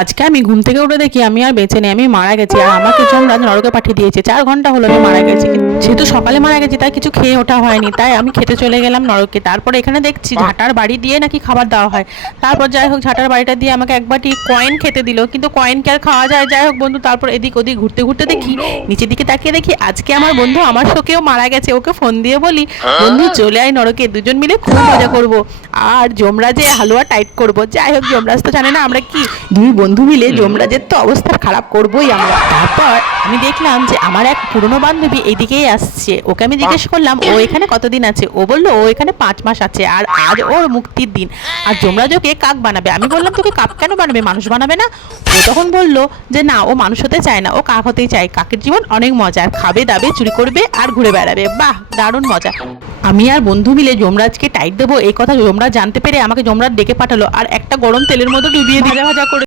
আজকে আমি ঘুম থেকে উঠে দেখি আমি আর বেঁচে নেই, আমি মারা গেছি। আর আমাকে যমরাজ নরকে পাঠিয়ে দিয়েছে। 4 ঘন্টা হলো আমি মারা গেছি। যেহেতু সকালে মারা গেছি তাই কিছু খেয়ে ওঠা হয়নি, তাই আমি খেতে চলে গেলাম নরকে। তারপরে এখানে দেখছি ঝাঁটার বাড়ি দিয়ে নাকি খাবার দেওয়া হয়। তারপর যাই হোক ঝাঁটার বাড়িটা দিয়ে আমাকে এক বাটি কয়েন খেতে দিল, কিন্তু কয়েন কি আর খাওয়া যায়? যাই হোক বন্ধু, তারপর এদিক ওদিক ঘুরতে ঘুরতে দেখি নিচের দিকে তাকিয়ে দেখি আজকে আমার বন্ধু আমার শোকেও মারা গেছে। ওকে ফোন দিয়ে বলি, বন্ধু চলে আয় নরকে, দুজন মিলে খুব মজা করব আর যমরাজে হালুয়া টাইট করব। যাই হোক যমরাজ তো জানে না আমরা কি দুই বন্ধু মিলে যমরাজের তো অবস্থা খারাপ করবোই আমরা। তারপর আমি দেখলাম যে আমার এক পুরনো বান্ধবী এইদিকেই আসছে। ওকে আমি জিজ্ঞেস করলাম ও এখানে কতদিন আছে। ও বললো ও এখানে 5 মাস আছে আর আজ ওর মুক্তির দিন। আর যমরাজ ওকে কাক বানাবে। আমি বললাম তোকে কাক কেন বানাবে, মানুষ বানাবে না? ও তখন বললো যে না, ও মানুষ হতে চায় না, ও কাক হতেই চায়। কাকের জীবন অনেক মজার, খাবে দাবে চুরি করবে আর ঘুরে বেড়াবে। বাহ, দারুণ মজা। আমি আর বন্ধু মিলে যমরাজকে টাইট দেবো এই কথা যমরাজ জানতে পেরে আমাকে যমরাজ ডেকে পাঠালো আর একটা গরম তেলের মধ্যে ডুবিয়ে ভাজা ভাজা করে